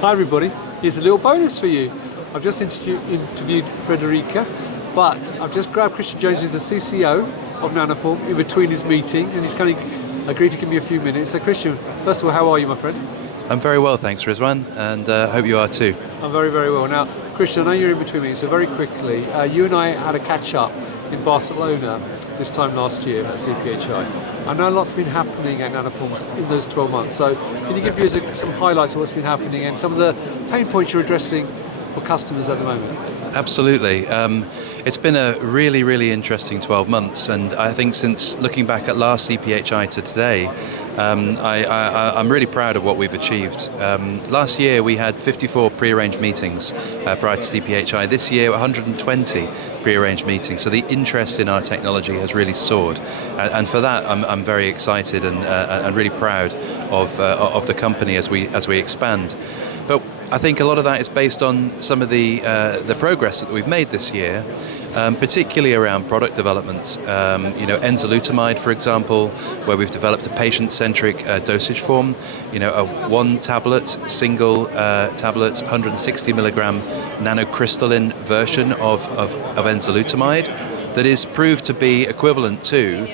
Hi everybody, here's a little bonus for you. I've just interviewed Frédérique, but I've just grabbed Christian Jones, who's the CCO of Nanoform, in between his meetings, and he's kind of agreed to give me a few minutes. So Christian, first of all, how are you, my friend? I'm very well, thanks Rizwan, and hope you are too. I'm very, very well. Now, Christian, I know you're in between meetings, so very quickly, you and I had a catch-up in Barcelona this time last year at CPHI. I know a lot's been happening at Nanoform in those 12 months, so can you give us some highlights of what's been happening and some of the pain points you're addressing for customers at the moment? Absolutely. It's been a really, really interesting 12 months, and I think since looking back at last CPHI to today, I'm really proud of what we've achieved. Last year we had 54 pre-arranged meetings prior to CPHI. This year 120 pre-arranged meetings. So the interest in our technology has really soared, and for that I'm very excited and really proud of the company as we expand. But I think a lot of that is based on some of the progress that we've made this year. Particularly around product development, enzalutamide, for example, where we've developed a patient-centric dosage form, a one tablet, single tablet, 160 milligram nanocrystalline version of enzalutamide that is proved to be equivalent to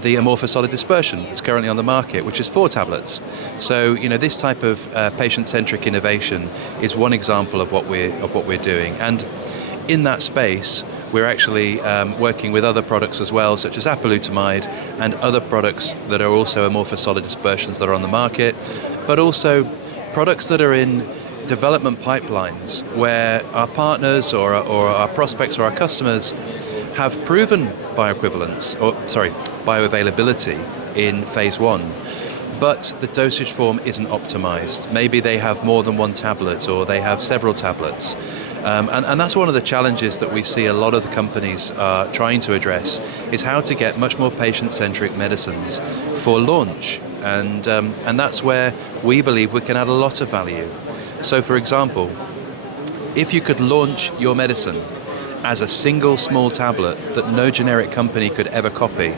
the amorphous solid dispersion that's currently on the market, which is 4 tablets. So, this type of patient-centric innovation is one example of what we're doing, and in that space, we're actually working with other products as well, such as apalutamide and other products that are also amorphous solid dispersions that are on the market, but also products that are in development pipelines where our partners or our prospects or our customers have proven bioavailability in phase 1. But the dosage form isn't optimized. Maybe they have more than one tablet or they have several tablets. And that's one of the challenges that we see a lot of the companies are trying to address, is how to get much more patient-centric medicines for launch. And that's where we believe we can add a lot of value. So for example, if you could launch your medicine as a single small tablet that no generic company could ever copy,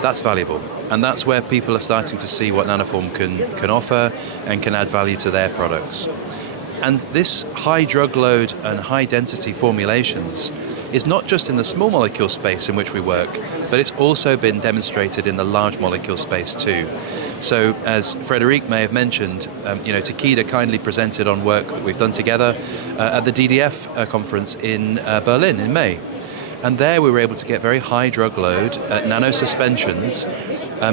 that's valuable. And that's where people are starting to see what Nanoform can offer and can add value to their products. And this high drug load and high density formulations is not just in the small molecule space in which we work, but it's also been demonstrated in the large molecule space too. So as Frédérique may have mentioned, Takeda kindly presented on work that we've done together at the DDF conference in Berlin in May. And there we were able to get very high drug load nano suspensions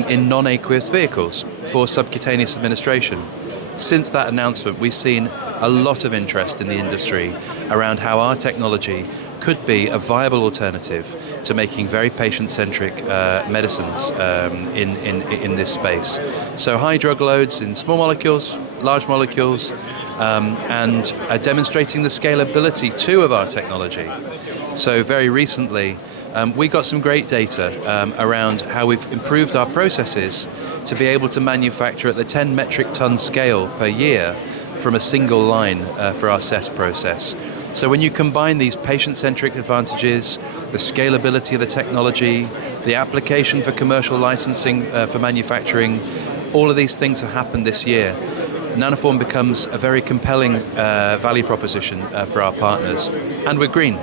in non-aqueous vehicles for subcutaneous administration. Since that announcement, we've seen a lot of interest in the industry around how our technology could be a viable alternative to making very patient-centric medicines in this space. So high drug loads in small molecules, large molecules, and demonstrating the scalability too of our technology. So very recently, we got some great data around how we've improved our processes to be able to manufacture at the 10 metric ton scale per year from a single line for our CESS process. So when you combine these patient-centric advantages, the scalability of the technology, the application for commercial licensing for manufacturing, all of these things have happened this year. Nanoform becomes a very compelling value proposition for our partners. And we're green.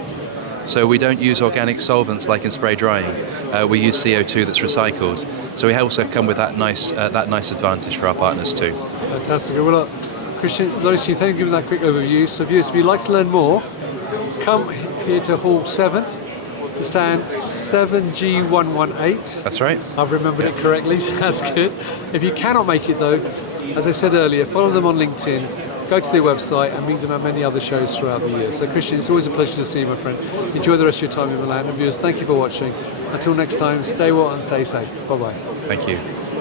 So we don't use organic solvents like in spray drying. We use CO2 that's recycled. So we also come with that nice advantage for our partners too. Fantastic. Well, look, Christian, thank you for giving that quick overview. So viewers, if you'd like to learn more, come here to Hall 7 to stand 7G118. That's right. I've remembered it correctly, so that's good. If you cannot make it though, as I said earlier, follow them on LinkedIn, go to their website and meet them at many other shows throughout the year. So Christian, it's always a pleasure to see you, my friend. Enjoy the rest of your time in Milan. And viewers, thank you for watching. Until next time, stay well and stay safe. Bye-bye. Thank you.